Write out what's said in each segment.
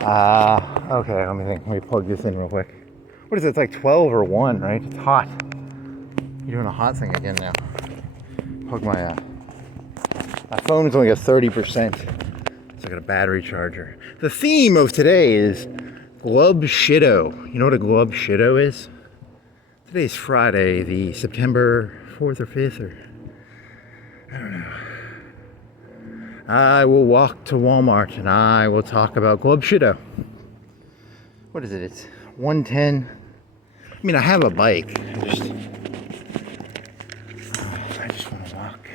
Okay, let me think. Let me plug this in real quick. What is it? It's like 12 or 1, right? It's hot. You're doing a hot thing again now. Plug my phone is only at 30%. So I got a battery charger. The theme of today is Glup Shitto. You know what a Glup Shitto is? Today's Friday, the September 4th or 5th, or I don't know. I will walk to Walmart and I will talk about Glup Shitto. What is it? It's 110. I mean, I have a bike. I just want to walk.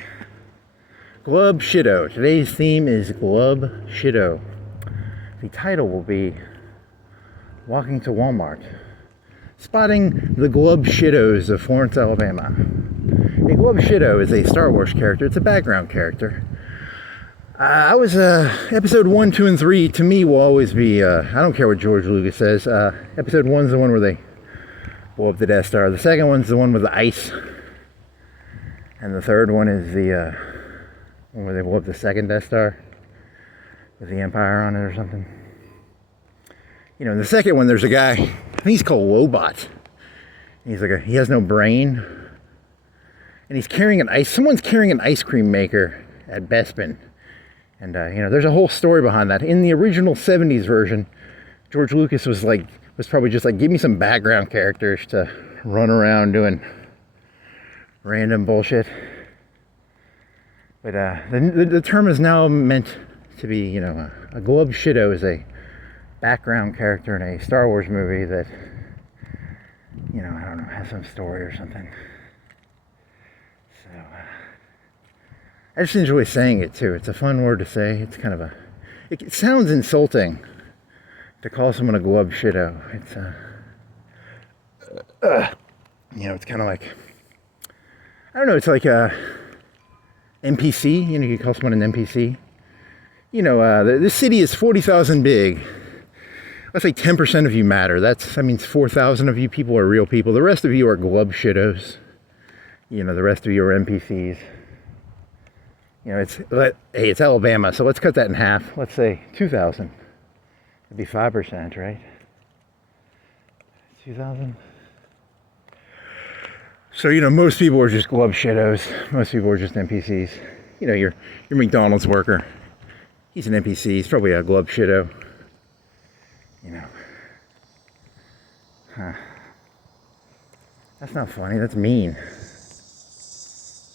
Glup Shitto. Today's theme is Glup Shitto. The title will be Walking to Walmart. Spotting the Glup Shittos of Florence, Alabama. A Glup Shitto is a Star Wars character. It's a background character. Episode 1, 2, and 3 to me will always be, I don't care what George Lucas says. Episode 1's the one where they blow up the Death Star. The second one's the one with the ice. And the third one is the one where they blow up the second Death Star with the Empire on it or something. You know, in the second one, there's a guy, I think he's called Lobot. He has no brain. And he's carrying someone's carrying an ice cream maker at Bespin. And, you know, there's a whole story behind that. In the original 70s version, George Lucas was probably just like, give me some background characters to run around doing random bullshit. But the term is now meant to be, you know, a Glup Shitto is a background character in a Star Wars movie that, you know, I don't know, has some story or something. So, I just enjoy saying it too. It's a fun word to say. It's kind of it sounds insulting to call someone a Glup Shitto. It's you know, it's kind of like, I don't know, it's like a NPC. You know, you call someone an NPC. You know, this city is 40,000 big. Let's say 10% of you matter. That means 4,000 of you people are real people. The rest of you are Glup Shittos. You know, the rest of you are NPCs. You know, it's Alabama, so let's cut that in half. Let's say 2,000. That'd be 5%, right? 2,000. So, you know, most people are just Glup Shittos. Most people are just NPCs. You know, your McDonald's worker. He's an NPC. He's probably a Glup Shitto. You know. Huh. That's not funny. That's mean.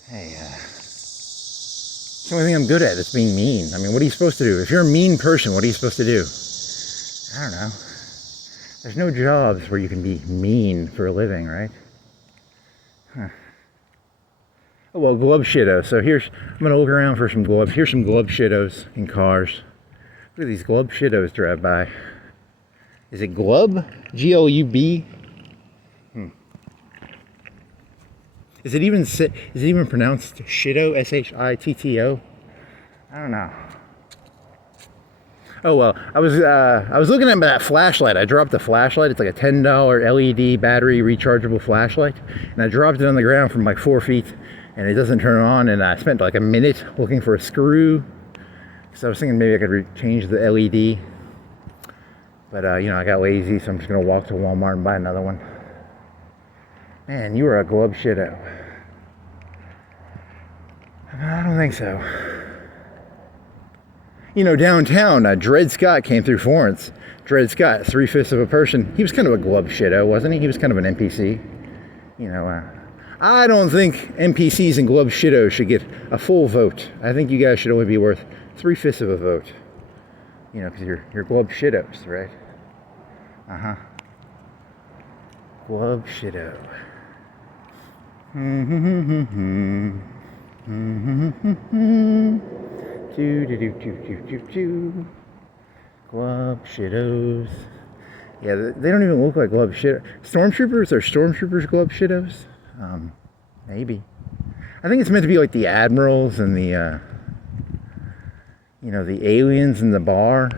Hey, it's the only thing I'm good at. It's being mean. I mean, what are you supposed to do? If you're a mean person, what are you supposed to do? I don't know. There's no jobs where you can be mean for a living, right? Huh. Oh, well, Glup Shitto. So I'm going to look around for some Glups. Here's some Glup Shittos in cars. Look at these Glup Shittos drive by. Is it Glub? G-L-U-B? Is it even pronounced Shitto? S-H-I-T-T-O? I don't know. Oh well, I was looking at that flashlight. I dropped the flashlight. It's like a $10 LED battery rechargeable flashlight, and I dropped it on the ground from like 4 feet, and it doesn't turn on. And I spent like a minute looking for a screw, because I was thinking maybe I could change the LED. But you know, I got lazy, so I'm just gonna walk to Walmart and buy another one. Man, you are a Glup Shitto. I don't think so. You know, downtown, Dred Scott came through Florence. Dred Scott, 3/5 of a person. He was kind of a Glup Shitto, wasn't he? He was kind of an NPC. You know, I don't think NPCs and Glup Shittos should get a full vote. I think you guys should only be worth 3/5 of a vote. You know, because you're Glup Shittos, right? Uh-huh. Glup Shitto. Glup Shittos. Yeah, they don't even look like Glup Shittos. Stormtroopers? Are stormtroopers Glup Shittos? Maybe. I think it's meant to be like the admirals and the, you know, the aliens in the bar.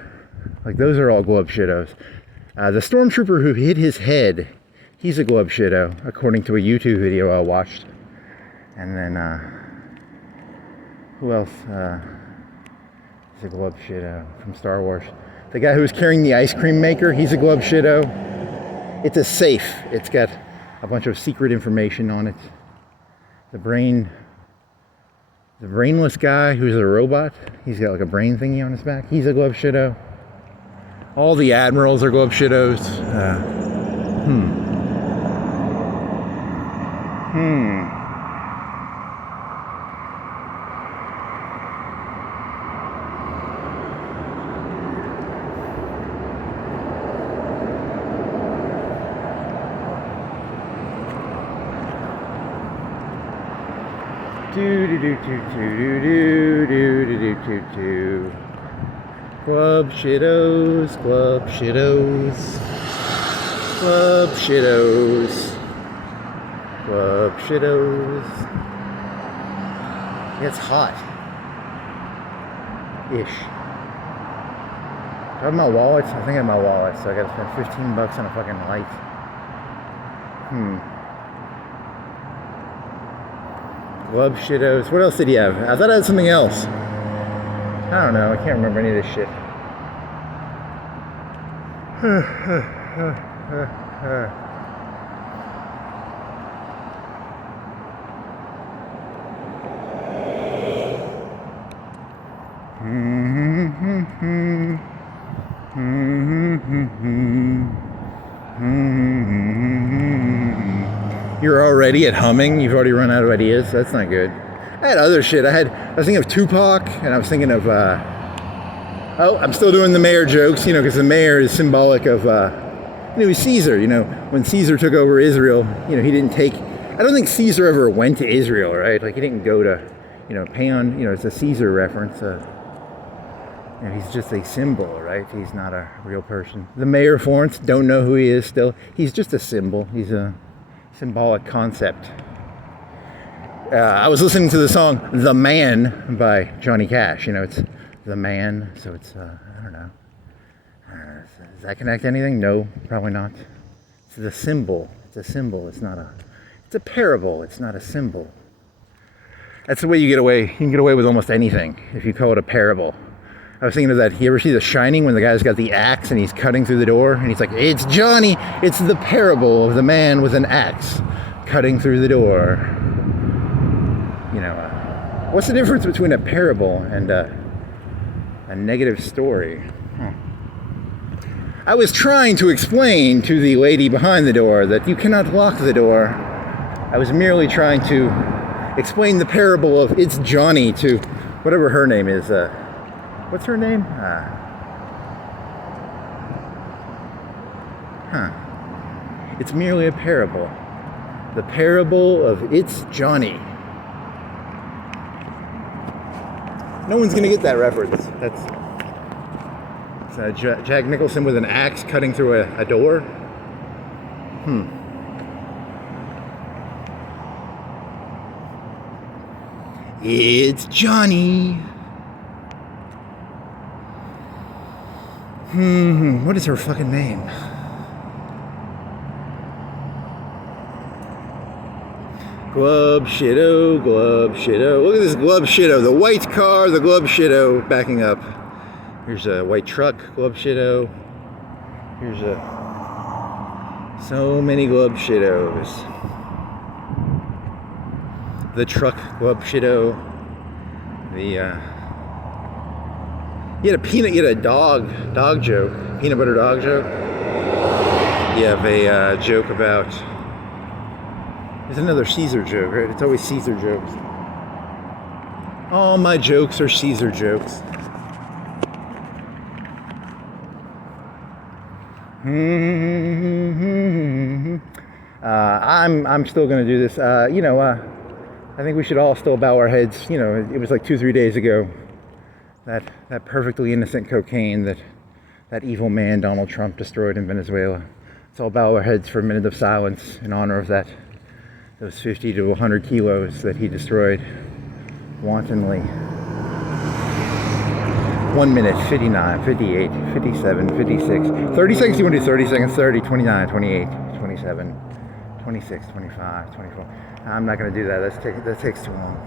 Like, those are all Glup Shittos. The stormtrooper who hit his head, he's a Glup Shitto, according to a YouTube video I watched. And then, who else? He's a Glup Shitto from Star Wars. The guy who was carrying the ice cream maker, he's a Glup Shitto. It's a safe. It's got a bunch of secret information on it. The brainless guy who's a robot, he's got like a brain thingy on his back. He's a Glup Shitto. All the admirals are Glup Shittos. Glup Shittos, Glup Shittos, Glup Shittos, Glup Shittos. It's hot. Ish. Do I have my wallet? I think I have my wallet, so I gotta spend $15 on a fucking light. Glup Shittos. What else did he have? I thought I had something else. I don't know. I can't remember any of this shit. You're already at humming. You've already run out of ideas. That's not good. I had other shit. I was thinking of Tupac, and I was thinking of I'm still doing the mayor jokes, because the mayor is symbolic of he's Caesar. When Caesar took over Israel, he didn't take. I don't think Caesar ever went to Israel, right? Like he didn't go to Pan. It's a Caesar reference. He's just a symbol, right? He's not a real person. The mayor of Florence, don't know who he is still. He's just a symbol. He's a symbolic concept. I was listening to the song "The Man" by Johnny Cash. It's The Man, so it's I don't know. Does that connect to anything? No, probably not. It's a symbol. It's a symbol. It's not a. It's a parable. It's not a symbol. That's the way you get away. You can get away with almost anything if you call it a parable. I was thinking of that. You ever see The Shining when the guy's got the axe and he's cutting through the door and he's like, "It's Johnny. It's the parable of the man with an axe cutting through the door." What's the difference between a parable and a negative story? I was trying to explain to the lady behind the door that you cannot lock the door. I was merely trying to explain the parable of "It's Johnny" to whatever her name is. What's her name? It's merely a parable. The parable of "It's Johnny." No one's gonna get that reference. That's Jack Nicholson with an axe cutting through a door. It's Johnny. What is her fucking name? Glup Shitto, Glup Shitto. Look at this Glup Shitto. The white car, the Glup Shitto backing up. Here's a white truck, Glup Shitto. Here's so many Glup Shittos. The truck, Glup Shitto. You had a dog joke, peanut butter dog joke. You have a joke about. There's another Caesar joke, right? It's always Caesar jokes. All my jokes are Caesar jokes. I'm still going to do this. I think we should all still bow our heads. It was like 2-3 days ago. That perfectly innocent cocaine that evil man Donald Trump destroyed in Venezuela. Let's all bow our heads for a minute of silence in honor of those 50 to 100 kilos that he destroyed wantonly. 1 minute, 59, 58, 57, 56, 30 seconds. You want to do 30 seconds? 30, 29, 28, 27, 26, 25, 24. I'm not going to do that. That takes too long.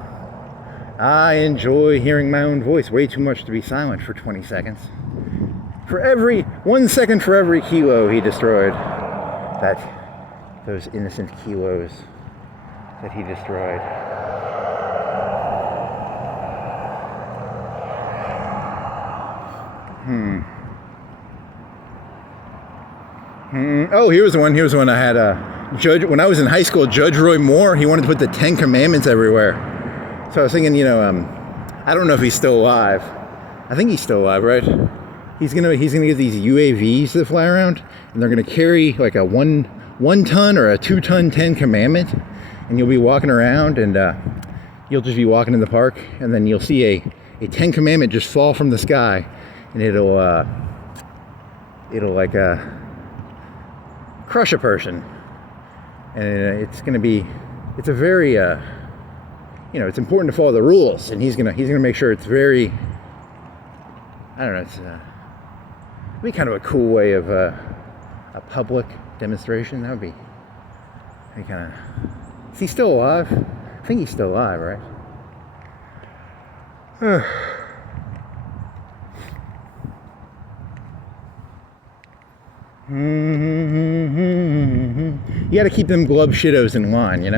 I enjoy hearing my own voice way too much to be silent for 20 seconds. For every 1 second for every kilo he destroyed. Those innocent kilos that he destroyed. Oh, here's one. I had Judge, when I was in high school, Judge Roy Moore, he wanted to put the 10 Commandments everywhere. So I was thinking, I don't know if he's still alive. I think he's still alive, right? He's gonna get these UAVs that fly around, and they're gonna carry like a one ton or a 2 ton 10 Commandment, and you'll be walking around, and you'll just be walking in the park, and then you'll see a 10 Commandment just fall from the sky, and it'll like crush a person. And it's a very, it's important to follow the rules, and he's gonna make sure it's very, I don't know, it'd be kind of a cool way of a public demonstration. That would be kind of, is he still alive? I think he's still alive, right? You got to keep them Glup Shittos in line, You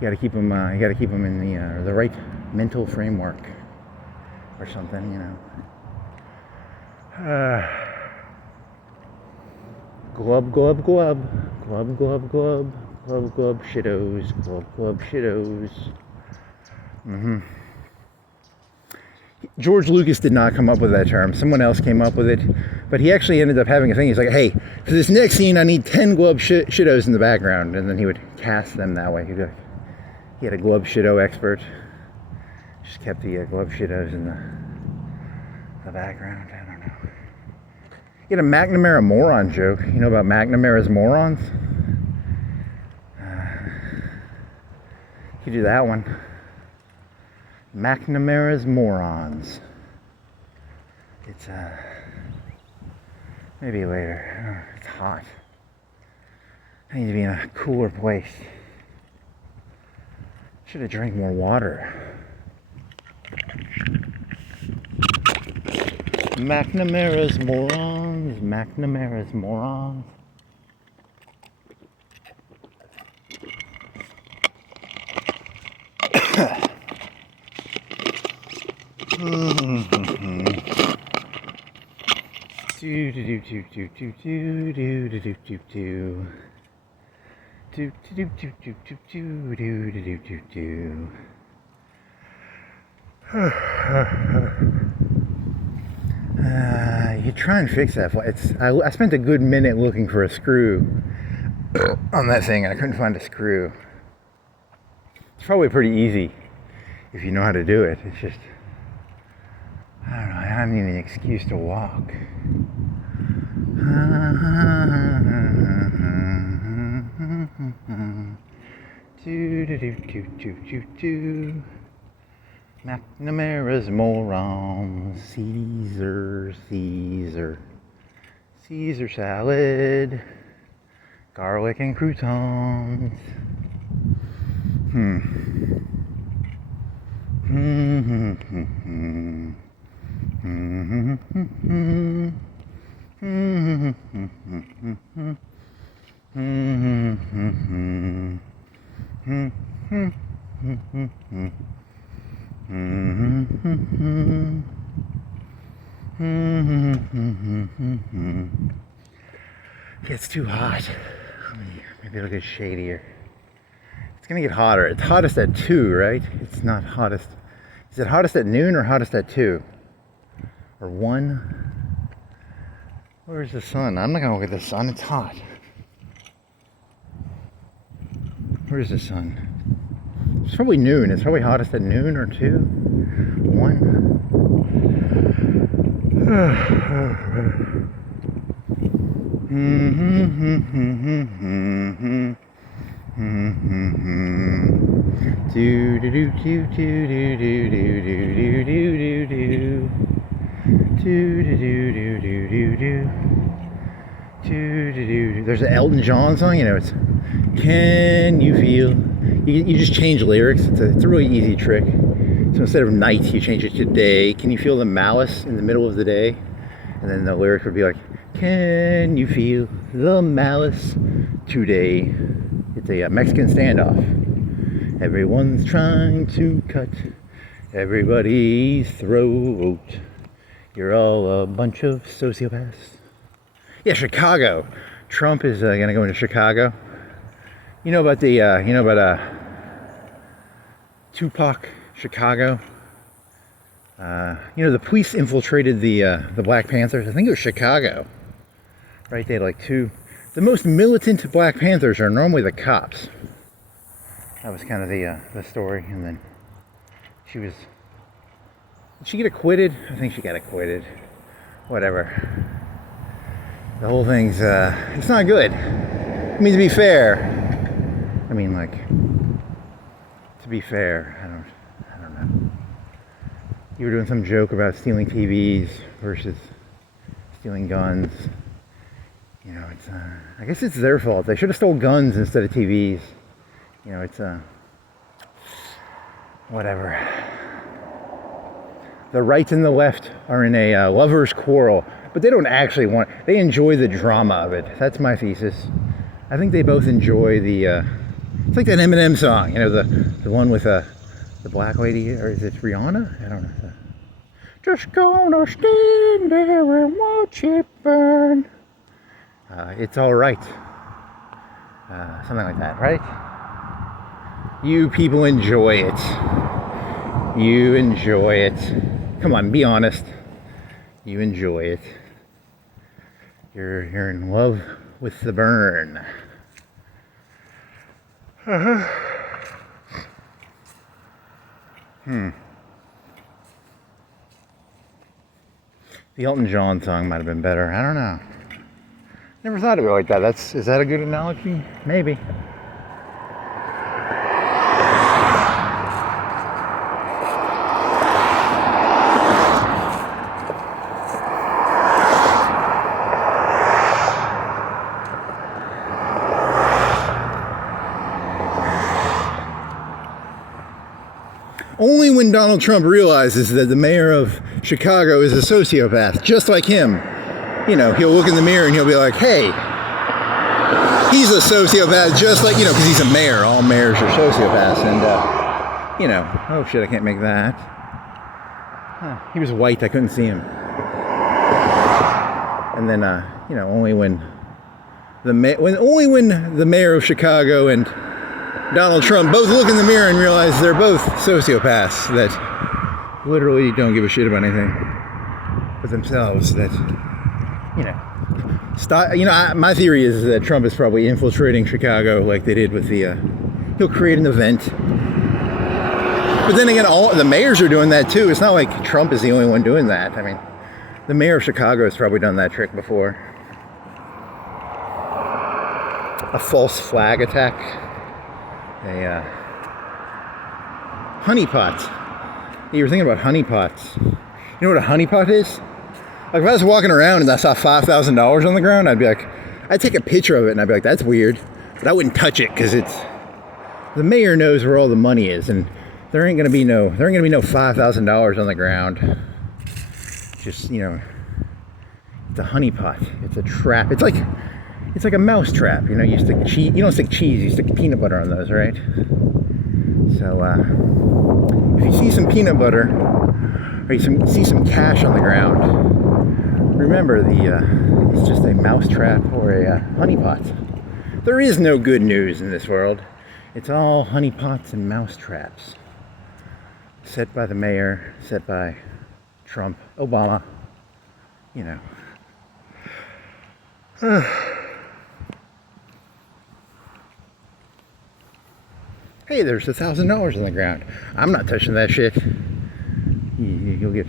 got to keep them. You got to keep them in the right mental framework, or something, Glub glub glub, glub glub glub, glub glub shittos, glub glub shittos. George Lucas did not come up with that term. Someone else came up with it, but he actually ended up having a thing. He's like, hey, for this next scene, I need 10 Glub Shittos in the background, and then he would cast them that way. He had a Glub Shitto expert. Just kept the Glub Shittos in the background. I don't know. You had a McNamara moron joke. You know about McNamara's morons? You do that one. McNamara's morons. It's maybe later. Oh, it's hot. I need to be in a cooler place. Should have drank more water. McNamara's morons. McNamara's morons. You try and fix that. I spent a good minute looking for a screw on that thing. I couldn't find a screw. It's probably pretty easy if you know how to do it. It's just, I don't know, I don't need an excuse to walk. McNamara's morons. Caesar salad, garlic and croutons. It's too hot. Maybe it'll get shadier. It's gonna get hotter. It's hottest at 2, right? It's not hottest. Is it hottest at noon or hottest at 2? Or 1? Where's the sun? I'm not gonna look at the sun. It's hot. Where's the sun? It's probably noon. It's probably hottest at noon or 2. 1. There's an Elton John song, it's Can You Feel? You just change lyrics. It's a really easy trick. So instead of night, you change it to day. Can you feel the malice in the middle of the day? And then the lyric would be like, can you feel the malice today? It's a Mexican standoff. Everyone's trying to cut everybody's throat. You're all a bunch of sociopaths. Yeah, Chicago. Trump is gonna go into Chicago. You know about Tupac, Chicago. The police infiltrated the Black Panthers. I think it was Chicago. Right, they had like two. The most militant Black Panthers are normally the cops. That was kind of the story, and then did she get acquitted? I think she got acquitted. Whatever. The whole thing's it's not good. I mean, to be fair. I mean, like, to be fair, I don't know. You were doing some joke about stealing TVs versus stealing guns. You know, it's I guess it's their fault. They should have stole guns instead of TVs. You know, it's whatever. The right and the left are in a lover's quarrel, but they don't actually want. They enjoy the drama of it. That's my thesis. I think they both enjoy the. It's like that Eminem song, you know, the one with the black lady, or is it Rihanna? I don't know. Just gonna stand there and watch it burn. It's all right. Something like that, right? You people enjoy it. You enjoy it. Come on, be honest. You enjoy it. You're in love with the burn. The Elton John song might have been better. I don't know. Never thought of it like that. Is that a good analogy? Maybe. Only when Donald Trump realizes that the mayor of Chicago is a sociopath, just like him, you know, he'll look in the mirror and he'll be like, hey, he's a sociopath just like, you know, because he's a mayor. All mayors are sociopaths. And, you know, oh shit, I can't make that. Huh, he was white, I couldn't see him. And then, you know, only when the mayor of Chicago and Donald Trump both look in the mirror and realize they're both sociopaths that literally don't give a shit about anything but themselves. That, you know, my theory is that Trump is probably infiltrating Chicago like they did with he'll create an event. But then again, all the mayors are doing that too. It's not like Trump is the only one doing that. I mean, the mayor of Chicago has probably done that trick before. A false flag attack. A honeypot. You were thinking about honeypots. You know what a honeypot is? Like if I was walking around and I saw $5,000 on the ground, I'd take a picture of it and I'd be like, that's weird. But I wouldn't touch it because the mayor knows where all the money is, and there ain't gonna be no $5,000 on the ground. Just, you know, it's a honeypot. It's a trap. It's like a mouse trap, you know. You stick cheese. You don't stick cheese. You stick peanut butter on those, right? So if you see some peanut butter or you see some cash on the ground, remember it's just a mouse trap or a honeypot. There is no good news in this world. It's all honeypots and mouse traps. Set by the mayor, set by Trump, Obama, you know. Hey, there's $1,000 on the ground. I'm not touching that shit. You'll get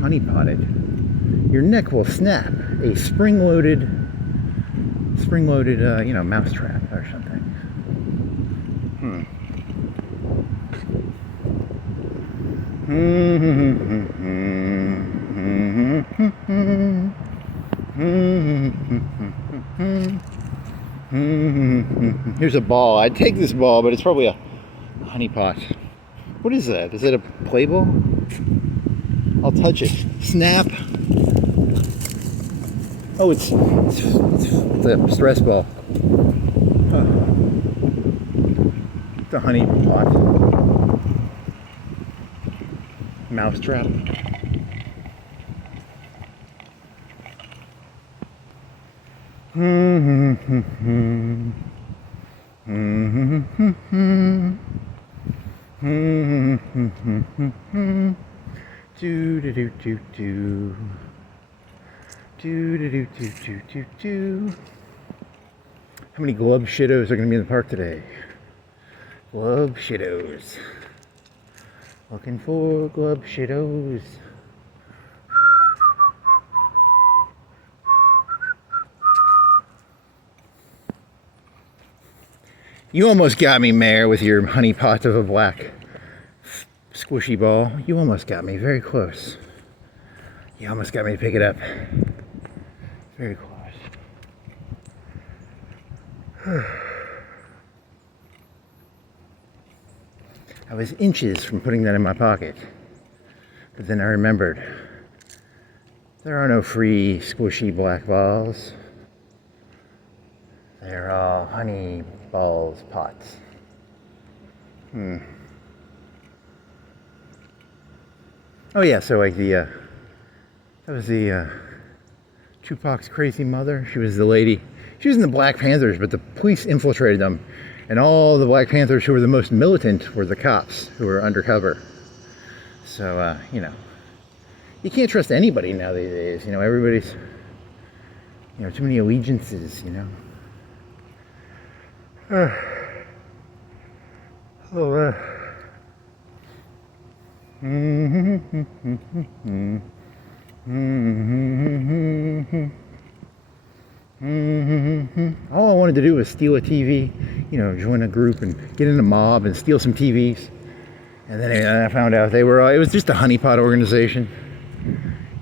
honeypotted. Your neck will snap. A spring-loaded, you know, mousetrap or something. Here's a ball. I'd take this ball, but it's probably a honeypot. What is that? Is it a play ball? I'll touch it. Snap. Oh, it's the stress ball. Oh. The honey pot. Mousetrap. Do do do do do. Do do do do do do do. How many Glup Shittos are going to be in the park today? Glup Shittos. Looking for Glup Shittos. You almost got me, Mayor, with your honey pot of a black squishy ball. You almost got me, very close. You almost got me to pick it up. Very close. I was inches from putting that in my pocket. But then I remembered, there are no free squishy black balls. They're all honey balls pots. Oh yeah, so like that was the Tupac's crazy mother. She was the lady. She was in the Black Panthers, but the police infiltrated them. And all the Black Panthers who were the most militant were the cops who were undercover. So, you know, you can't trust anybody nowadays. You know, everybody's, you know, too many allegiances, you know. All I wanted to do was steal a TV, you know, join a group and get in a mob and steal some TVs. And then I found out it was just a honeypot organization.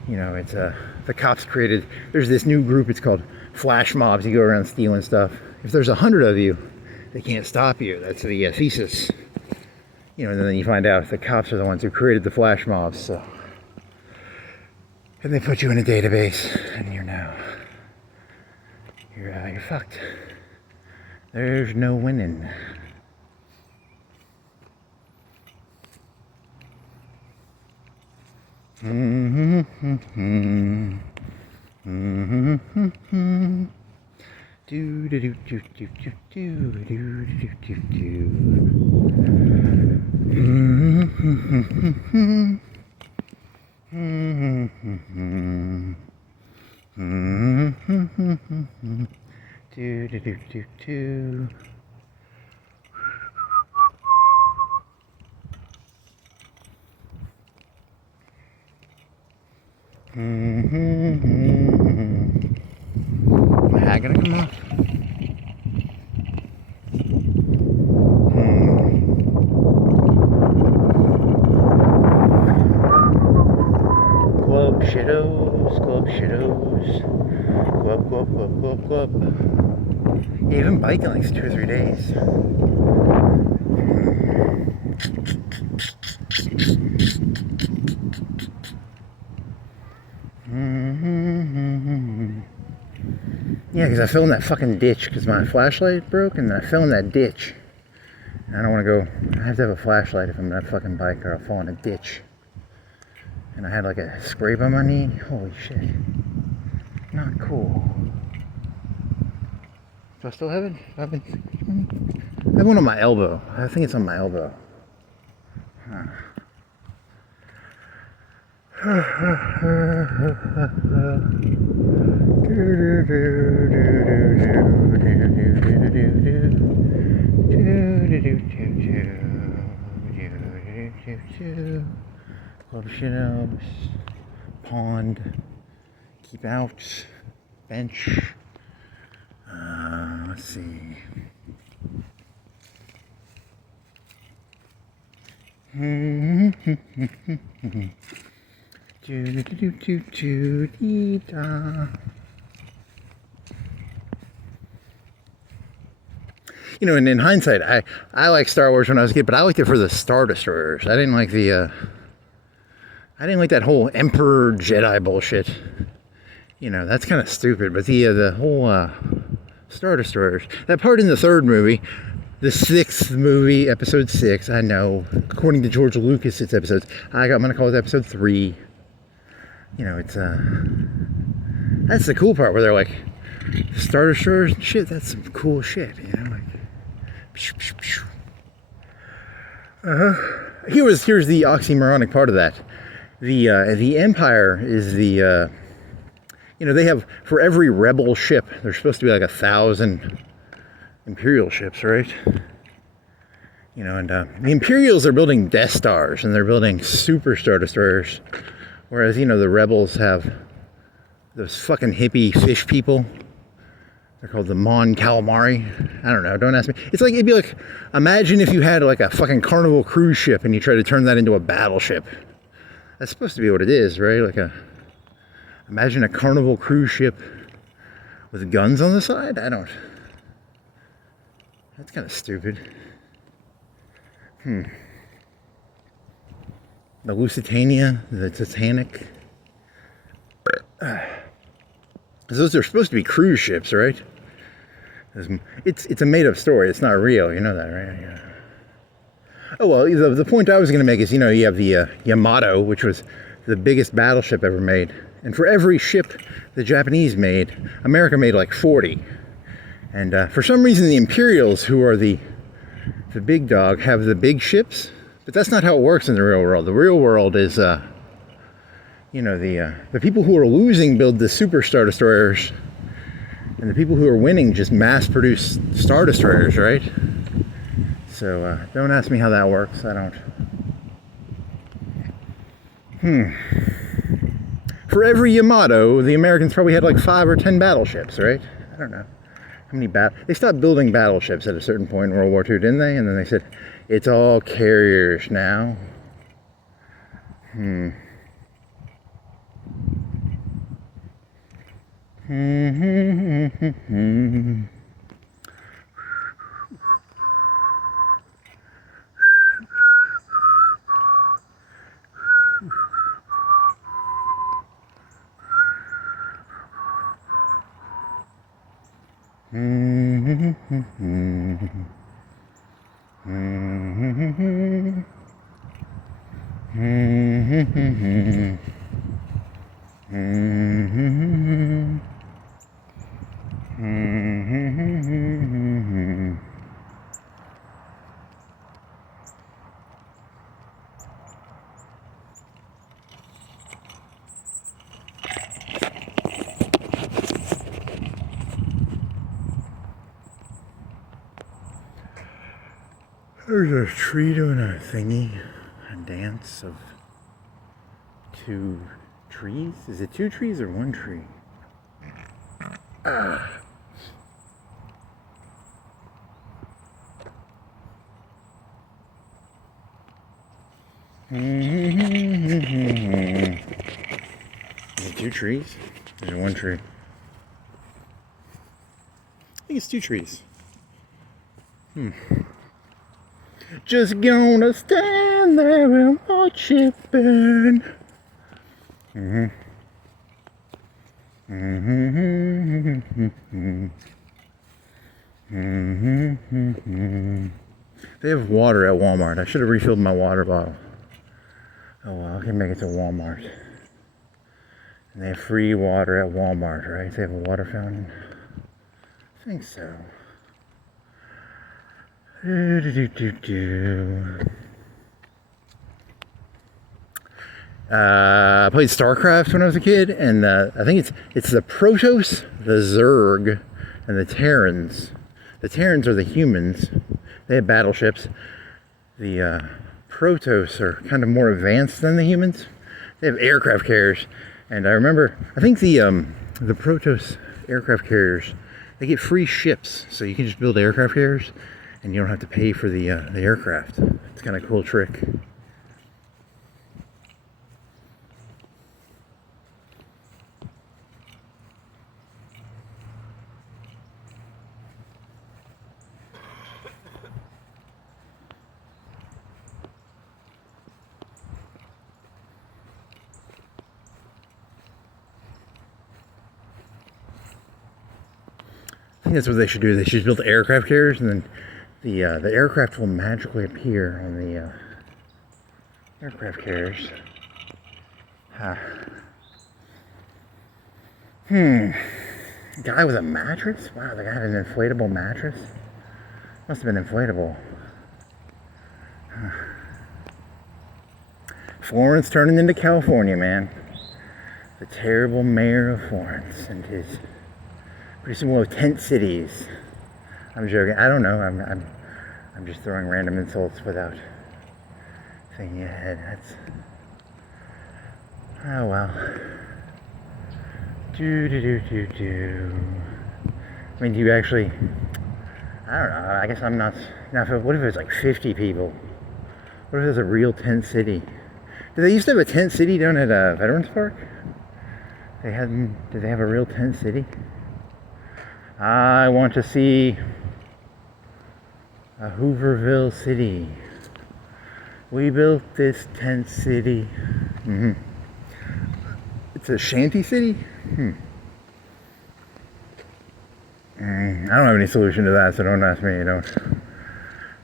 You know, it's the cops created, there's this new group, it's called flash mobs. You go around stealing stuff. If there's 100 of you, they can't stop you. That's the thesis. You know, and then you find out the cops are the ones who created the flash mobs, so. And they put you in a database, and you're fucked. There's no winning. Do do do do do do do do do do. My hat gonna come off? Glup Shittos, Glup Shittos. Glup, glup, glup, glup, glup. Yeah, you haven't biked in like 2 or 3 days. Yeah, because I fell in that fucking ditch because my flashlight broke, and then I fell in that ditch. And I don't want to go. I have to have a flashlight if I'm gonna fucking bike, or I'll fall in a ditch. And I had like a scrape on my knee. Holy shit. Not cool. Do I still have it? I have one on my elbow. I think it's on my elbow. Huh. Glup Shittos, pond, keep out, bench. Let's see. you know, and in hindsight, I liked Star Wars when I was a kid, but I liked it for the Star Destroyers. I didn't like that whole Emperor Jedi bullshit. You know, that's kind of stupid. But the whole Star Destroyers, that part in the third movie, the sixth movie, episode 6. I know, according to George Lucas, it's episodes. I'm gonna call it episode 3. You know, it's that's the cool part where they're like Star Destroyers and shit. That's some cool shit, you know. Like, here's the oxymoronic part of that. The Empire is the you know, they have, for every rebel ship, there's supposed to be like 1,000 Imperial ships, right? You know, and the Imperials are building Death Stars and they're building super Star Destroyers, whereas, you know, the rebels have those fucking hippie fish people. They're called the Mon Calamari. I don't know, don't ask me. It's like, it'd be like, imagine if you had like a fucking Carnival cruise ship and you try to turn that into a battleship. That's supposed to be what it is, right? Like imagine a Carnival cruise ship with guns on the side? That's kind of stupid. The Lusitania, the Titanic. Those are supposed to be cruise ships, right? It's a made-up story. It's not real. You know that, right? Yeah. Oh, well, the point I was going to make is, you know, you have the Yamato, which was the biggest battleship ever made. And for every ship the Japanese made, America made like 40. And for some reason, the Imperials, who are the big dog, have the big ships. But that's not how it works in the real world. The real world is, you know, the people who are losing build the super Star Destroyers. And the people who are winning just mass-produce Star Destroyers, right? So, don't ask me how that works. I don't. For every Yamato, the Americans probably had like 5 or 10 battleships, right? I don't know. How many they stopped building battleships at a certain point in World War II, didn't they? And then they said, it's all carriers now. There's a tree doing a thingy, a dance of 2 trees. Is it 2 trees or 1 tree? Is it 2 trees? Or is it 1 tree? I think it's 2 trees. Just gonna stand there and watch it burn. They have water at Walmart. I should have refilled my water bottle. Oh well, I can make it to Walmart. And they have free water at Walmart, right? They have a water fountain. I think so. I played StarCraft when I was a kid, and I think it's the Protoss, the Zerg, and the Terrans. The Terrans are the humans. They have battleships. The Protoss are kind of more advanced than the humans. They have aircraft carriers, and I remember, I think the Protoss aircraft carriers, they get free ships, so you can just build aircraft carriers, and you don't have to pay for the aircraft. It's kind of a cool trick. I think that's what they should do. They should build aircraft carriers, and then the aircraft will magically appear on the aircraft carriers. Guy with a mattress? Wow, the guy had an inflatable mattress? Must have been inflatable. Florence turning into California, man. The terrible mayor of Florence and his pretty soon we'll have tent cities. I'm joking. I don't know. I'm just throwing random insults without thinking ahead. That's oh well. I mean, do you actually? I don't know. I guess I'm not. Now, what if it's like 50 people? What if there's a real tent city? Did they used to have a tent city down at Veterans Park? They hadn't. Did they have a real tent city? I want to see a Hooverville city. We built this tent city. It's a shanty city? I don't have any solution to that, so don't ask me.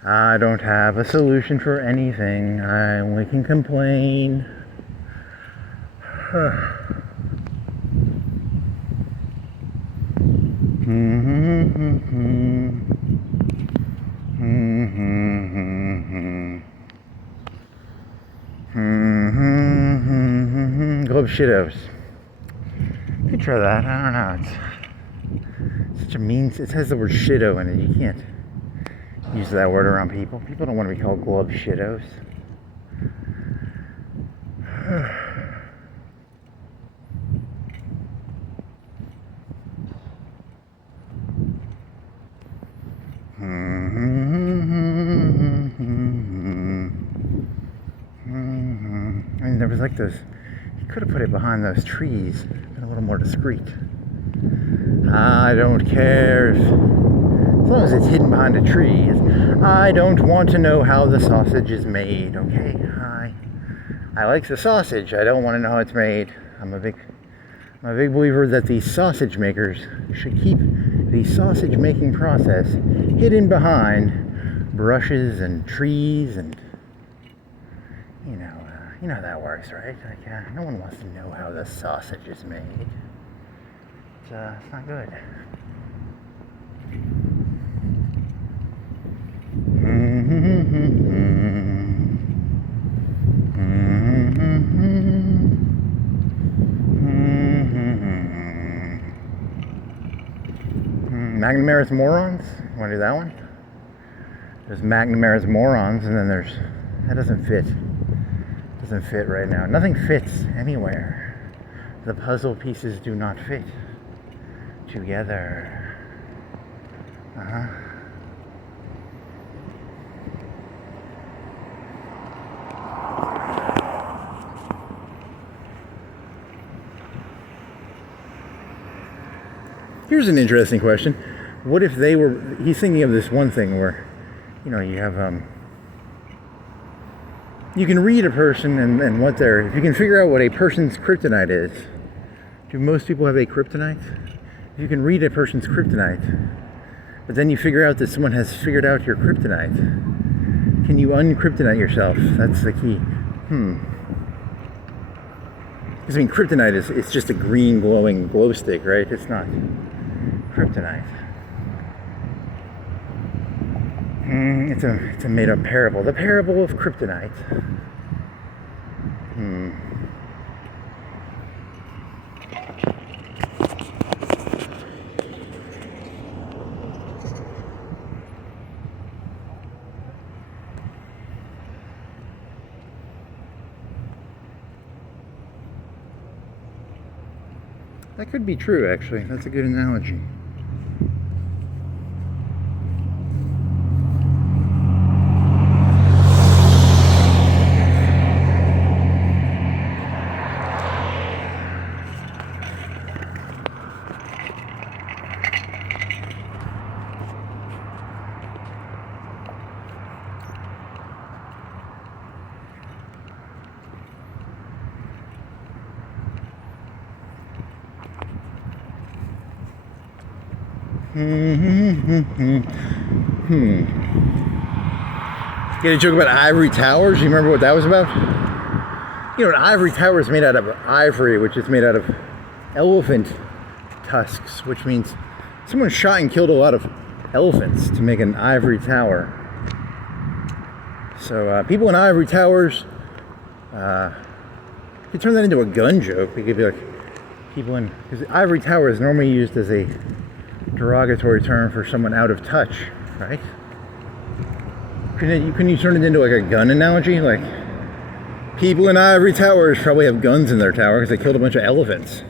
I don't have a solution for anything. I only can complain. Glup Shittos. You could try that. I don't know. It's such a mean. It has the word shitto in it. You can't use that word around people. People don't want to be called Glup Shittos. I mean, there was like those. You could have put it behind those trees, been a little more discreet. I don't care if, as long as it's hidden behind a tree. I don't want to know how the sausage is made. Okay, I like the sausage. I don't want to know how it's made. I'm a big believer that the sausage makers should keep the sausage making process hidden behind brushes and trees, and you know how that works, right? Like, no one wants to know how the sausage is made. It's not good. Magnum morons. Want to do that one? There's Magnum morons, and then there's that doesn't fit. Doesn't fit right now. Nothing fits anywhere. The puzzle pieces do not fit together. Here's an interesting question. What if they were, he's thinking of this one thing where, you have, you can read a person and what if you can figure out what a person's kryptonite is. Do most people have a kryptonite? If you can read a person's kryptonite, but then you figure out that someone has figured out your kryptonite, can you unkryptonite yourself? That's the key. Because I mean, kryptonite it's just a green glowing glow stick, right? It's not kryptonite. It's a made up parable. The parable of kryptonite. That could be true, actually. That's a good analogy. Get a joke about ivory towers? You remember what that was about? You know, an ivory tower is made out of ivory, which is made out of elephant tusks, which means someone shot and killed a lot of elephants to make an ivory tower. So people in ivory towers, you turn that into a gun joke. You could be like, people in, because ivory tower is normally used as a derogatory term for someone out of touch, right? Couldn't you turn it into like a gun analogy? Like, people in ivory towers probably have guns in their tower because they killed a bunch of elephants.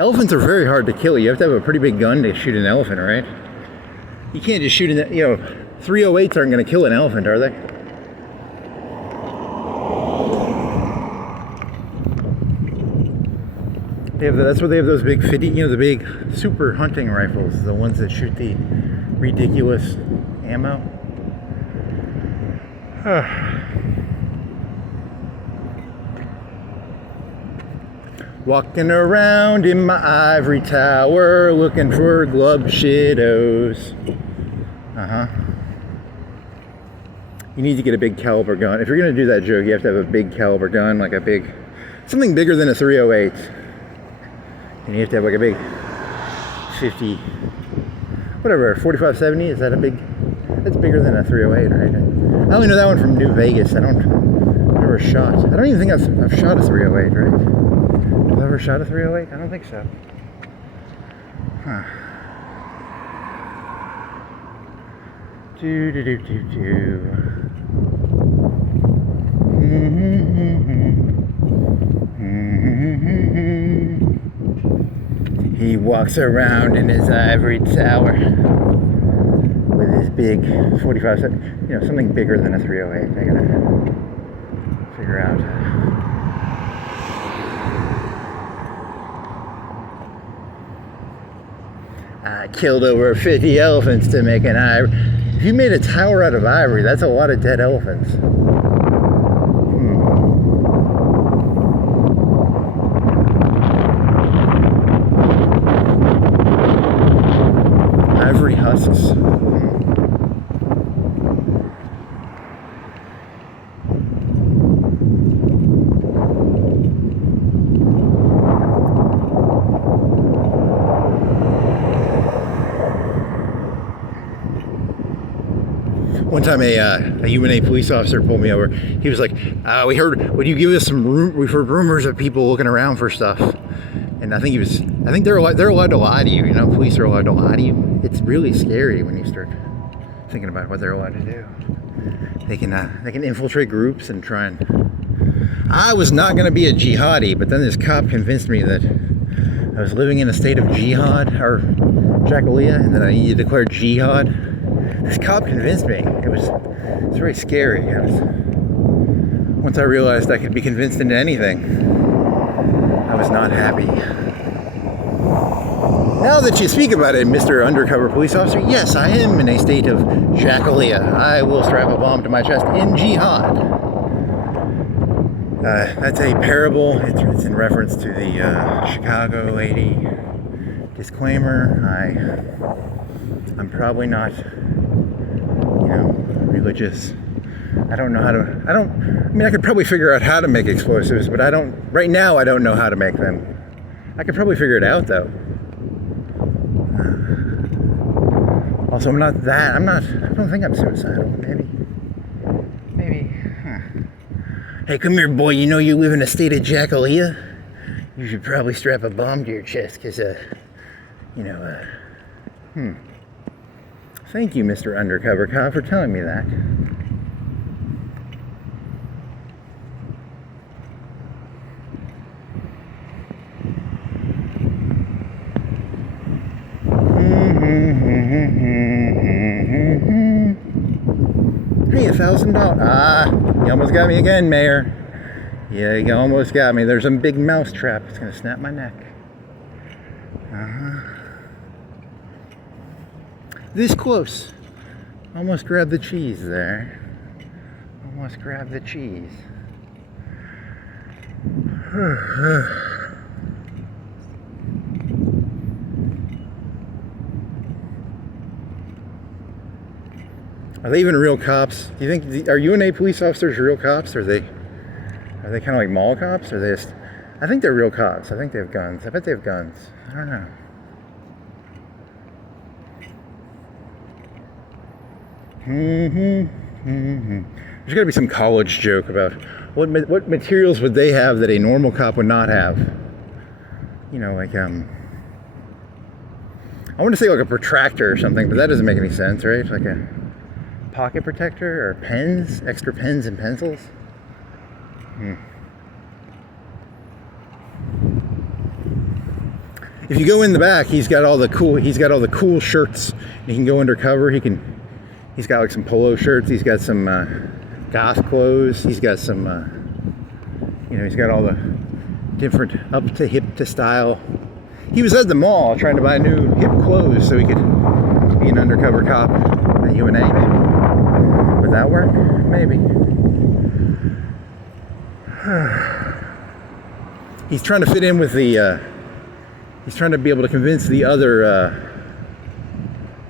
Elephants are very hard to kill. You have to have a pretty big gun to shoot an elephant, right? You can't just shoot an, 308s aren't going to kill an elephant, are they? That's why they have those big 50, the big super hunting rifles, the ones that shoot the ridiculous ammo. Walking around in my ivory tower looking for Glup Shittos. You need to get a big caliber gun. If you're going to do that joke, you have to have a big caliber gun, like something bigger than a 308. And you have to have like a big 50, whatever, 4570, is that a big, that's bigger than a 308, right? I only know that one from New Vegas. I've never shot. I don't even think I've shot a 308, right? Have I ever shot a 308? I don't think so. He walks around in his ivory tower with his big 45, something bigger than a 308. I gotta figure out. I killed over 50 elephants to make an ivory. If you made a tower out of ivory, that's a lot of dead elephants. Ivory husks. One time a UNA police officer pulled me over. He was like, we heard, would you give us we've heard rumors of people looking around for stuff. And I think they're allowed to lie to you, police are allowed to lie to you. It's really scary when you start thinking about what they're allowed to do. They can infiltrate groups and try and, I was not going to be a jihadi, but then this cop convinced me that I was living in a state of jihad, or jackalia, and that I needed to declare jihad. This cop convinced me. It was very scary. Once I realized I could be convinced into anything, I was not happy. Now that you speak about it, Mr. Undercover Police Officer, yes, I am in a state of jackalia. I will strap a bomb to my chest in jihad. That's a parable. It's in reference to the Chicago lady. Disclaimer, I'm probably not, religious. I don't know how to, I could probably figure out how to make explosives, but right now I don't know how to make them. I could probably figure it out though. Also, I don't think I'm suicidal, maybe. Hey, come here, boy, you live in a state of jackalia? You should probably strap a bomb to your chest, because, Thank you, Mr. Undercover Cop, for telling me that. Hey, $1,000. You almost got me again, Mayor. Yeah, you almost got me. There's a big mouse trap. It's going to snap my neck. This close. Almost grabbed the cheese there. must grab the cheese. Are they even real cops? Do you think, are UNA police officers real cops? Or are they kind of like mall cops? Or are they just, I think they're real cops. I think they have guns. I bet they have guns. I don't know. There's got to be some college joke about what materials would they have that a normal cop would not have. You know, like, I want to say like a protractor or something, but that doesn't make any sense, right? Like a pocket protector or pens, extra pens and pencils. If you go in the back, he's got all the cool shirts. He can go undercover. He's got like some polo shirts. He's got some goth clothes. He's got some, he's got all the different up to hip to style. He was at the mall trying to buy new hip clothes so he could be an undercover cop at UNA, maybe. Would that work? Maybe. He's trying to fit in with the, he's trying to be able to convince the other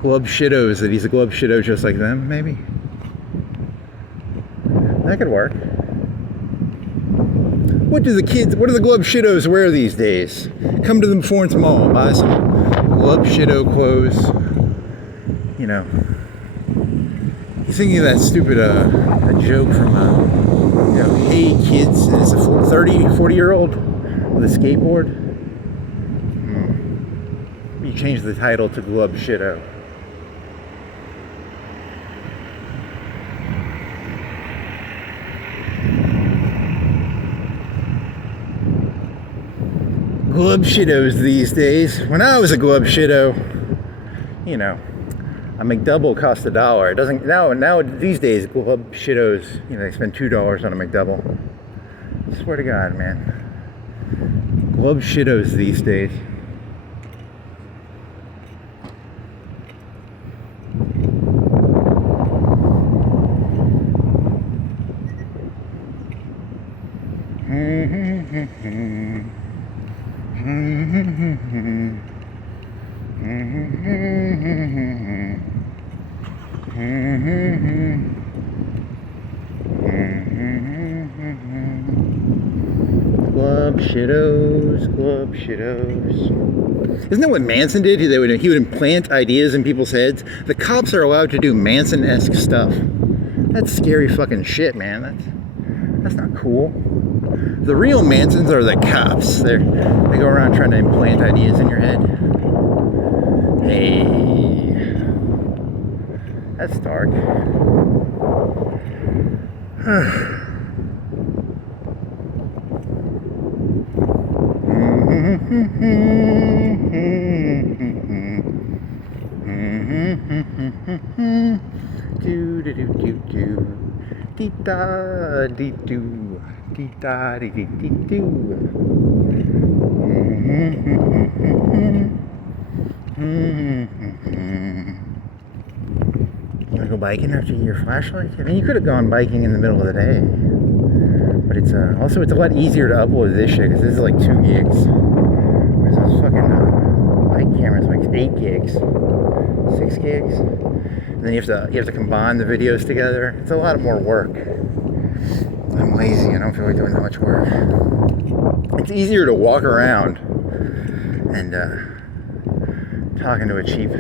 Glup Shittos that he's a Glup Shitto just like them, maybe. That could work. What do the Glup Shittos wear these days? Come to the Florence Mall, buy some Glup Shitto clothes. You know. He's thinking of that stupid a joke from hey kids, and it's a 40-year-old with a skateboard. You change the title to Glup Shitto. Glup Shittos these days. When I was a Glup Shitto, a McDouble cost $1. It doesn't now these days Glup Shittos, they spend $2 on a McDouble. I swear to God, man. Glup Shittos these days. Glup Shittos. Isn't that what Manson did? He would implant ideas in people's heads. The cops are allowed to do Manson-esque stuff. That's scary fucking shit, man. That's not cool. The real Mansons are the cops. They go around trying to implant ideas in your head. Hey, that's dark. Do do do do do, dee da dee do, dee da dee dee dee do. You wanna go biking after your flashlight? I mean, you could have gone biking in the middle of the day, but it's also it's a lot easier to upload this shit because this is like 2 gigs. Whereas those fucking bike cameras like 8 gigs, 6 gigs. And then you have to combine the videos together. It's a lot more work. I'm lazy. I don't feel like doing that much work. It's easier to walk around and talking to a cheap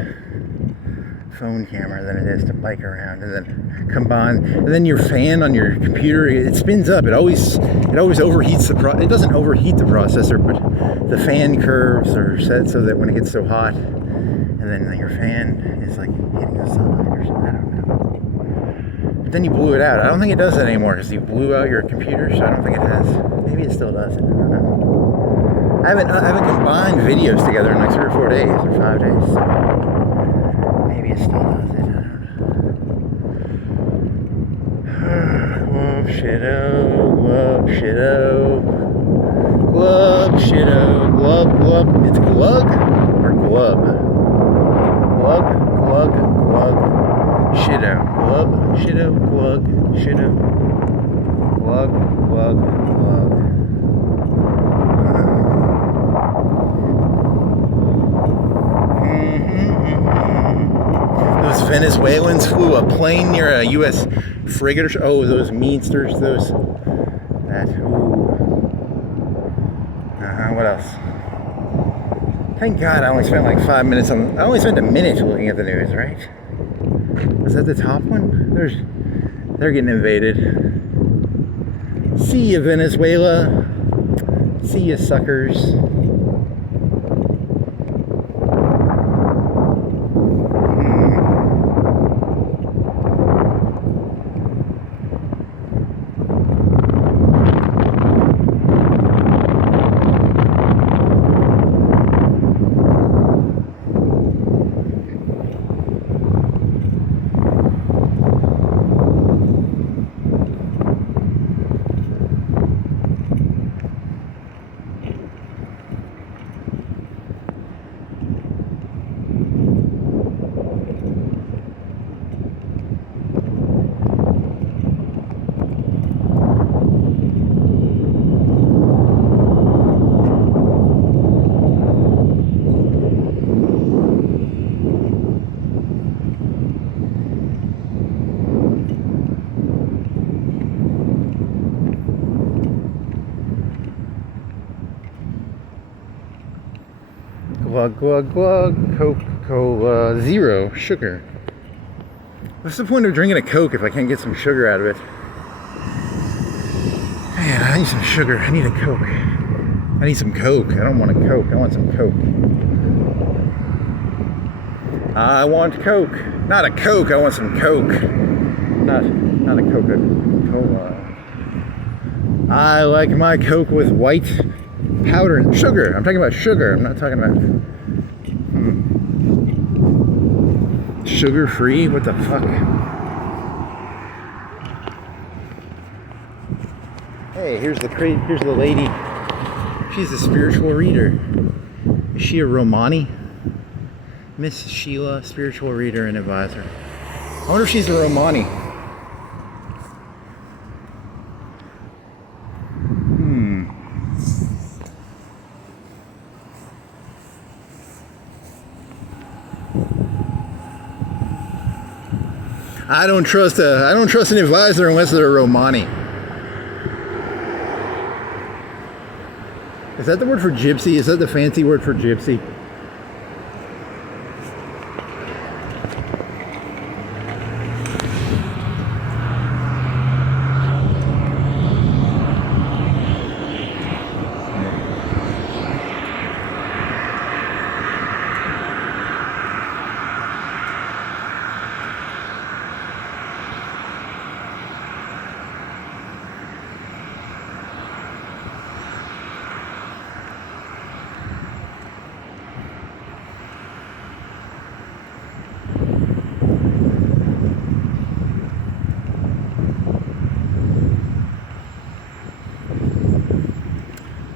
phone camera than it is to bike around and then combine. And then your fan on your computer, it spins up. It always overheats it doesn't overheat the processor, but the fan curves are set so that when it gets so hot, and then your fan is like hitting the side or something. I don't know. But then you blew it out. I don't think it does that anymore because you blew out your computer, so I don't think it has. Maybe it still does it. I don't know. I haven't combined videos together in like 3 or 4 days or 5 days. So maybe it still does it. I don't know. Glup Shitto, Glup Shitto, Glup Shitto, Glup Glup. It's glug or glub? Glug, glug, glug, Shitto. Glup Shitto. Glug Shitto. Glug, glug, glug. Those Venezuelans flew a plane near a U.S. frigate. Oh, those meansters. Those. That. Ooh. What else? Thank God I only spent like 5 minutes on. I only spent a minute looking at the news, right? Was that the top one? They're getting invaded. See ya, Venezuela. See ya, suckers. Glug, glug, glug, Coca-Cola, zero sugar. What's the point of drinking a Coke if I can't get some sugar out of it? Man, I need some sugar. I need a Coke. I need some Coke. I don't want a Coke. I want some Coke. I want Coke. Not a Coke. I want some Coke. Not a Coca-Cola. I like my Coke with white powder and sugar. I'm talking about sugar. I'm not talking about sugar free. What the fuck? Hey, here's the lady. She's a spiritual reader. Is she a Romani? Miss Sheila, spiritual reader and advisor. I wonder if she's a Romani. I don't trust an advisor unless they're a Romani. Is that the word for gypsy? Is that the fancy word for gypsy?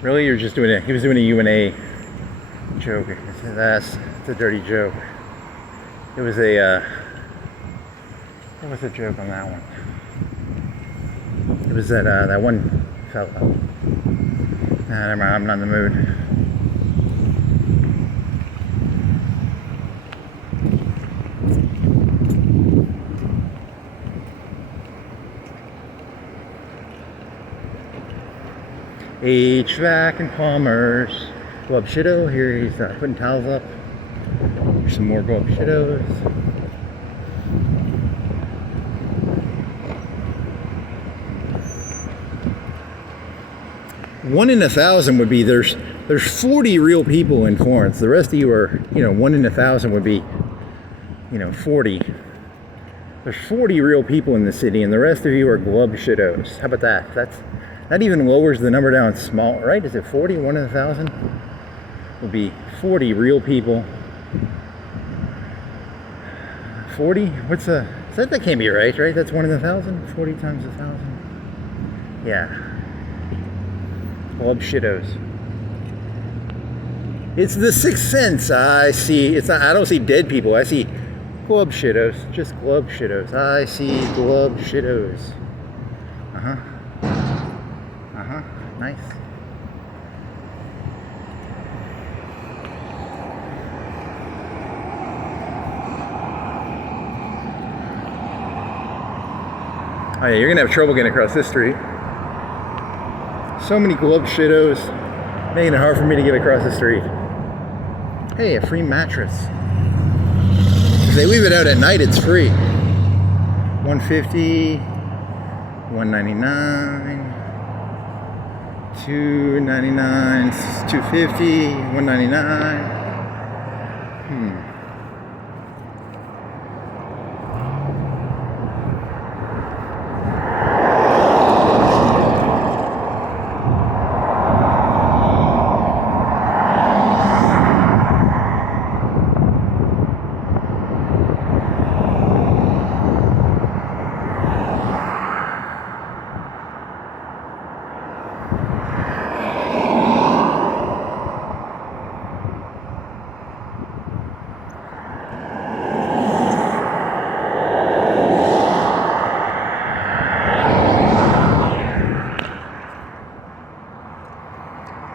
Really, you're just doing it. He was doing a UNA joke. That's a dirty joke. It was a. What was the joke on that one? It was that one fellow. Never mind. I'm not in the mood. HVAC and plumbers. Glup Shitto. Here he's putting tiles up. There's some more Glup Shittos. One in 1,000 would be there's 40 real people in Florence. The rest of you are, 1 in 1,000 would be, 40. There's 40 real people in the city, and the rest of you are Glup Shittos. How about that? That even lowers the number down small, right? Is it 40? 1 in 1,000? Would be 40 real people. 40? That can't be right? That's 1 in 1,000? 40 times 1,000? Yeah. Glup Shittos. It's the sixth sense. I don't see dead people. I see Glup Shittos. Just Glup Shittos. I see Glup Shittos. Uh-huh. Uh-huh. Nice. Oh yeah, you're gonna have trouble getting across this street. So many Glup Shittos, making it hard for me to get across the street. Hey, a free mattress. If they leave it out at night, it's free. $150, $199, $299, $250, $199.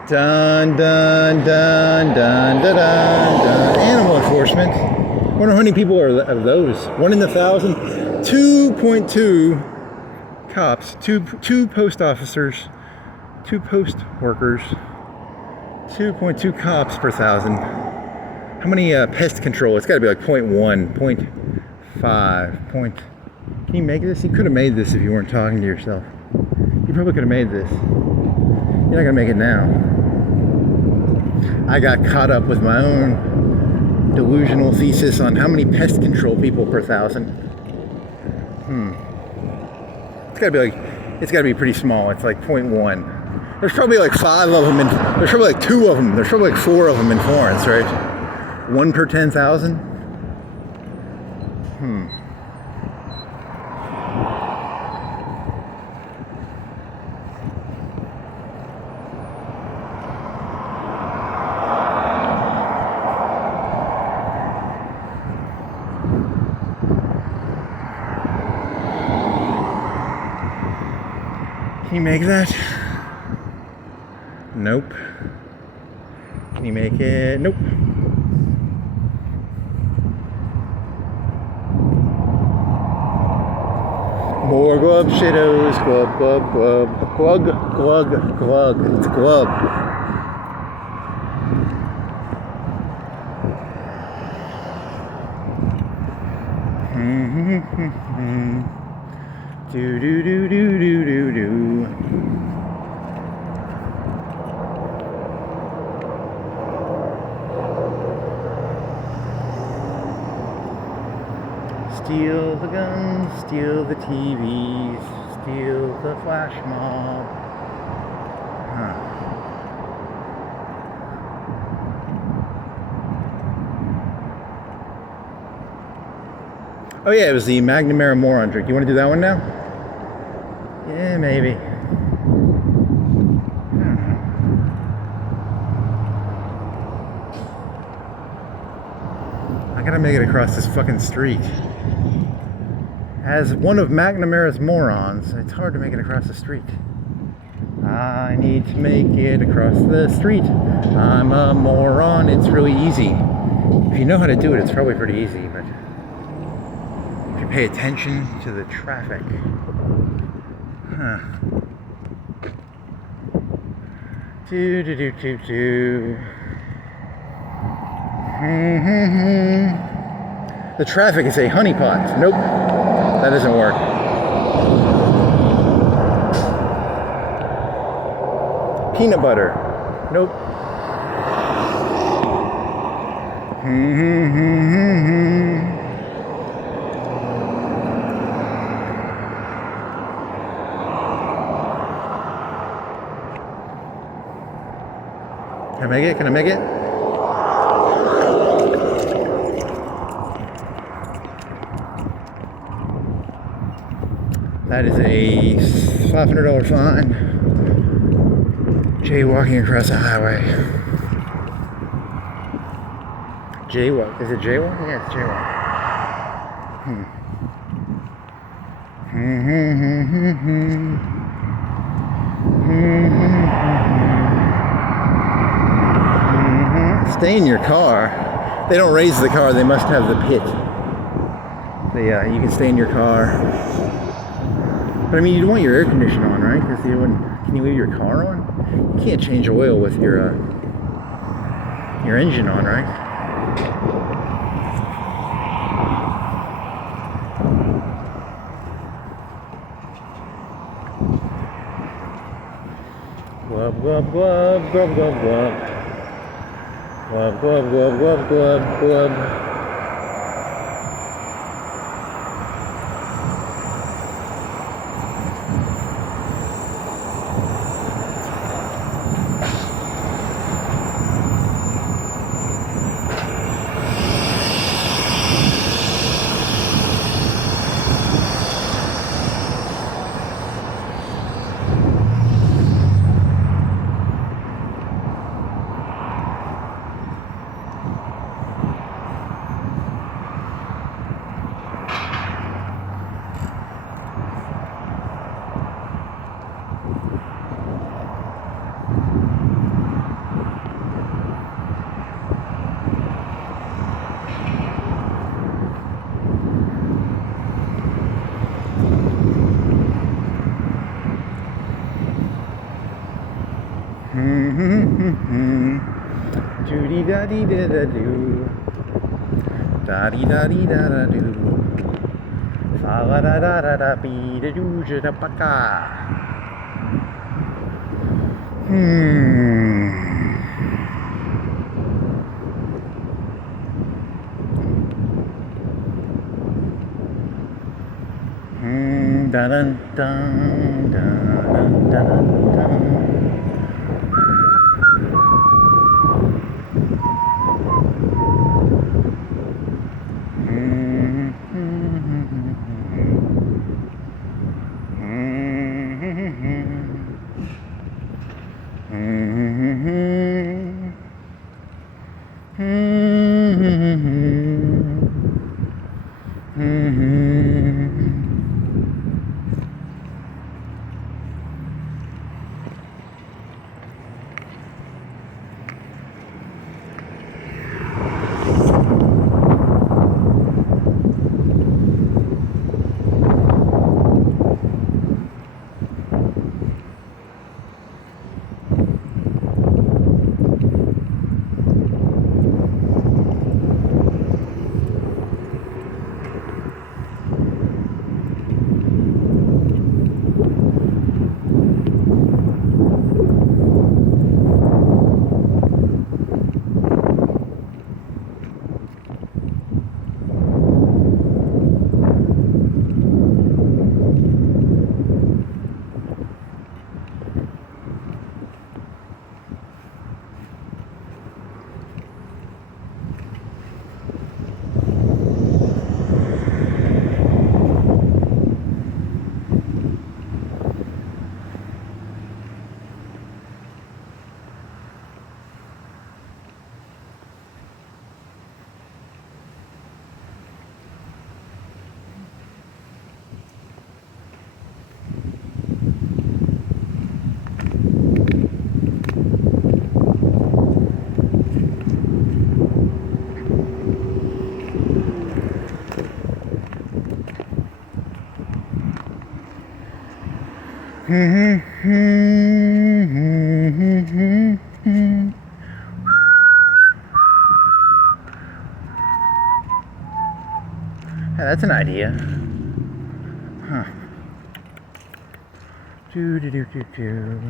Dun dun dun dun dun dun. Animal enforcement. I wonder how many people are of those. 1 in 1,000. 2.2 cops. Two post officers. 2 post workers. 2.2 cops per 1,000. How many pest control? It's got to be like 0.1, 0.5, point. Can you make this? You could have made this if you weren't talking to yourself. You probably could have made this. You're not gonna make it now. I got caught up with my own delusional thesis on how many pest control people per 1,000. It's gotta be pretty small. It's like 0.1. There's probably like 5 of them, there's probably like 2 of them. There's probably like 4 of them in Florence, right? 1 per 10,000. Can you make that? Nope. Can you make it? Nope. More Glup Shittos. Glub, glub, glub. Glug, glug, glug. It's glub. Do do do do do do do. Steal the guns, steal the TVs, steal the flash mob. Oh yeah, it was the McNamara Moron drink. You want to do that one now? Yeah, maybe. I gotta make it across this fucking street. As one of McNamara's morons, it's hard to make it across the street. I need to make it across the street. I'm a moron. It's really easy. If you know how to do it, it's probably pretty easy, but if you pay attention to the traffic. Do do do do do. The traffic is a honeypot. Nope, that doesn't work. Peanut butter. Nope. Can I make it? Can I make it? That is a $500 fine. Jaywalking across the highway. Jaywalk. Is it jaywalk? Yeah, it's jaywalk. Stay in your car. They don't raise the car, they must have the pit. Yeah, you can stay in your car. But I mean, you'd want your air conditioner on, right? Because you wouldn't. Can you leave your car on? You can't change oil with your engine on, right? Glub glub glub glub glub glub. Glub glub glub glub glub glub. Doody da dee da da doo. Da dee da dee da da doo. Fa la da da da da bee da doo da pa ka. Da dun dun dun dun dun. That's an idea. Huh. Do do do do do.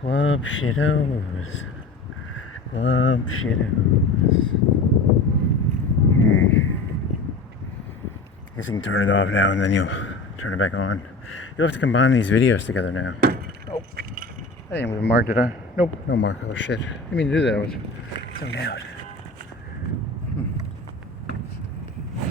Glup Shittos. Glup Shittos. I guess you can turn it off now and then you'll turn it back on. You'll have to combine these videos together now. Oh, I didn't even mark it, huh? Nope, no mark. Oh shit. I didn't mean to do that. I was zoned out.